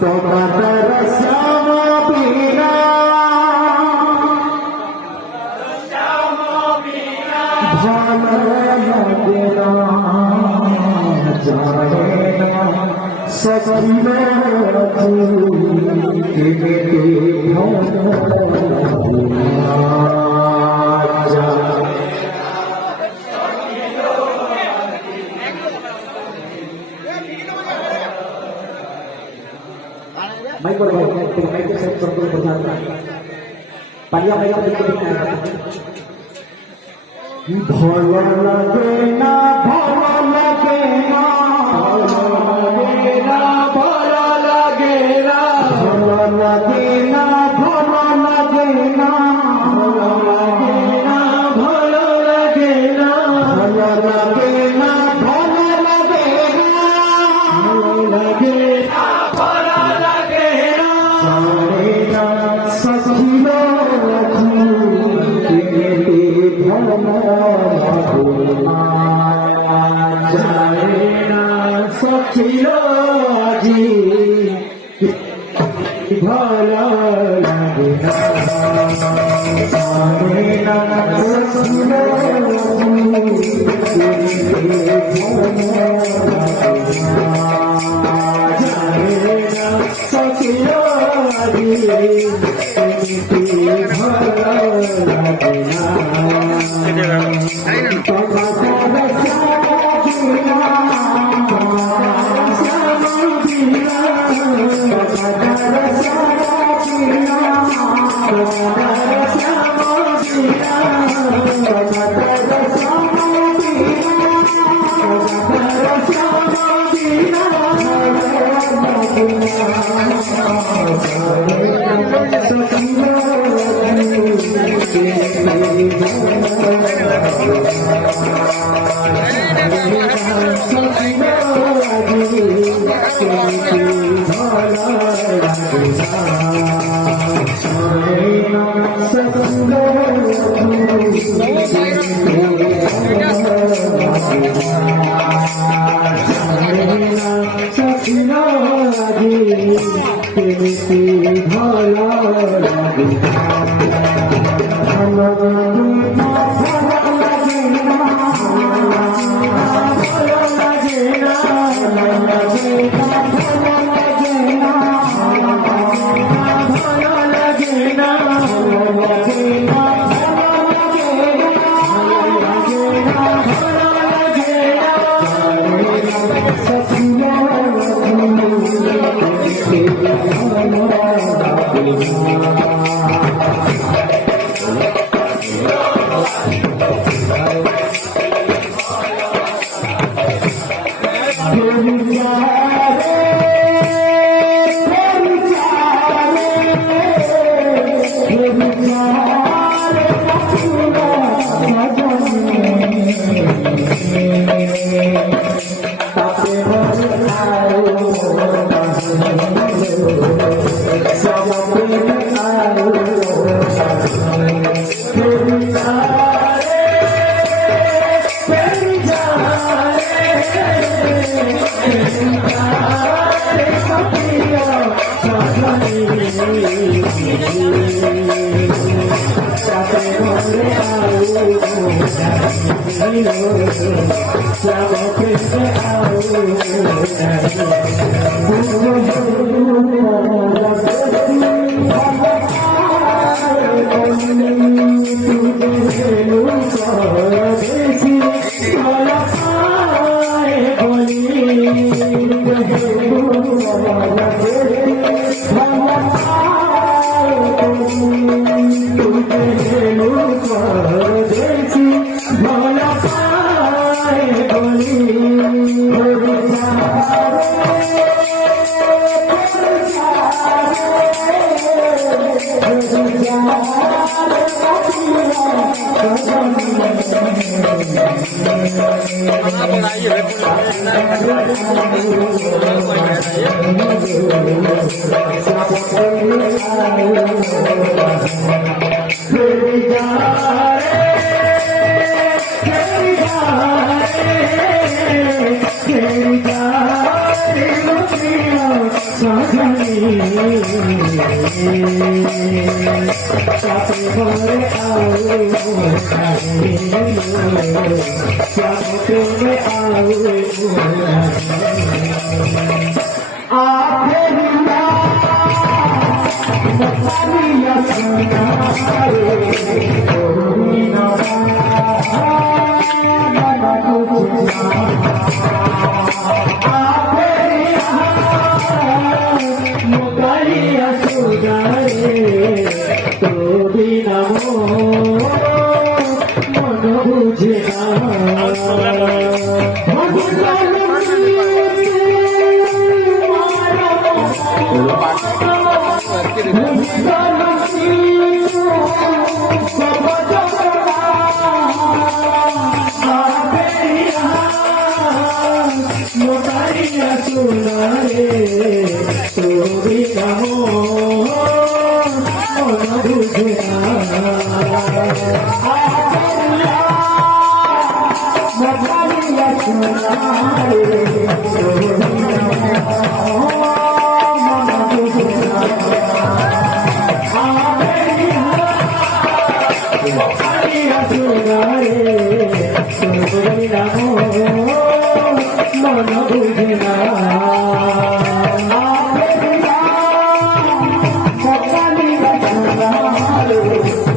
তোমাদের শ্যাম বিনা ভালো লাগে না জানে না সখিল কেনেকে ভালো Baik, baik itu saya perlu berkata. Pada mereka berkata, bhola lage na, bhola lage na, bhola lage na, bhola lage na, bhola lage na, bhola lage na, bhola lage na, bhola lage na, bhola lage na, bhola lage na. সখিল আজি ভালো লাগে না সখিল সখিল আজি ভালো লাগে না Sorry. তাতে ভরে আউরে শ্যাম প্রেমে আউরে আখেরিয়া মতালিয়া সোনারে করুণা মোকালিয়া সুদারে তোরি নাম মন বুঝে না মোকালিয়া সুদারে তোরি নাম মন বুঝে না মোকালিয়া সুদারে তোরি নাম মন বুঝে না মোকালিয়া সুদারে